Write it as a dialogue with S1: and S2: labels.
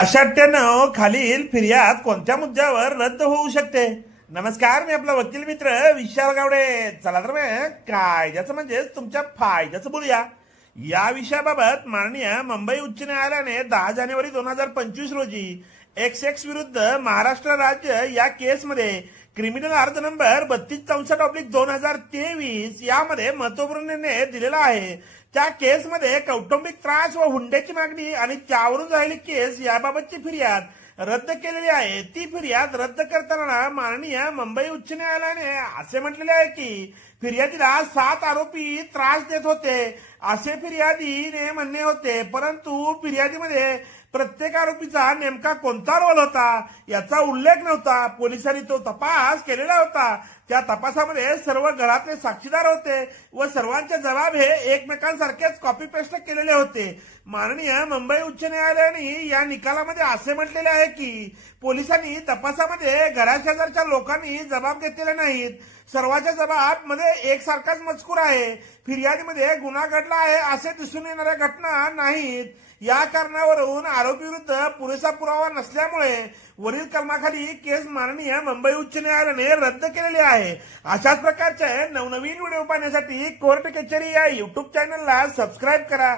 S1: अठ्ठ्याण्णव खालील फिर्याद कोणत्या मुद्द्यावर रद्द होऊ शकते? नमस्कार मी आपला वकील मित्र विशाल गावडे. चला तर मग कायद्याचं म्हणजे तुमच्या फायद्याचं बोलूया. या विषयाबाबत माननीय मुंबई उच्च न्यायालयाने दहा जानेवारी दोन हजार पंचवीस रोजी एक्स एक्स विरुद्ध महाराष्ट्र राज्य या केसमध्ये क्रिमिनल अर्ज नंबर बत्तीस चौसष्ट ऑब्लिक दोन हजार तेवीस यामध्ये महत्त्वपूर्ण निर्णय दिलेला आहे. त्या केसमध्ये कौटुंबिक त्रास व हुंड्याची मागणी आणि त्यावरून झालेली केस याबाबतची फिर्याद रद्द केलेली आहे. ती फिर्याद रद्द करताना माननीय मुंबई उच्च न्यायालयाने असे म्हटलेले आहे की फिर्यादीला सात आरोपी त्रास देत होते. असे फिर्यादीने म्हणणे होते. परंतु फिर्यादीमध्ये प्रत्येक आरोपीचा नेमका कोणता रोल होता याचा उल्लेख नव्हता. पोलिसांनी तो तपास केलेला होता. त्या तपासामध्ये सर्व घरातले साक्षीदार होते व सर्वांचे जबाब हे एकमेकांसारखेच कॉपी पेस्ट केलेले होते. माननीय मुंबई उच्च न्यायालयाने या निकालामध्ये असे म्हटलेले आहे की पोलिसांनी तपासामध्ये घराशेजारच्या लोकांनी जबाब घेतलेले नाहीत. सर्वांच्या जबाबमध्ये एकसारखाच मजकूर आहे. फिर्यादीमध्ये गुन्हा घडला आहे असे दिसून येणाऱ्या घटना नाहीत. या कारणावरून आरोपी विरुद्ध पुरेसा पुरावा नसल्यामुळे वरील कलमाखाली केस माननीय मुंबई उच्च न्यायालयाने रद्द केलेली आहे. अशाच प्रकारचे नवनवीन व्हिडिओ पाहण्यासाठी कोर्ट कचेरी या युट्यूब चॅनलला सबस्क्राईब करा.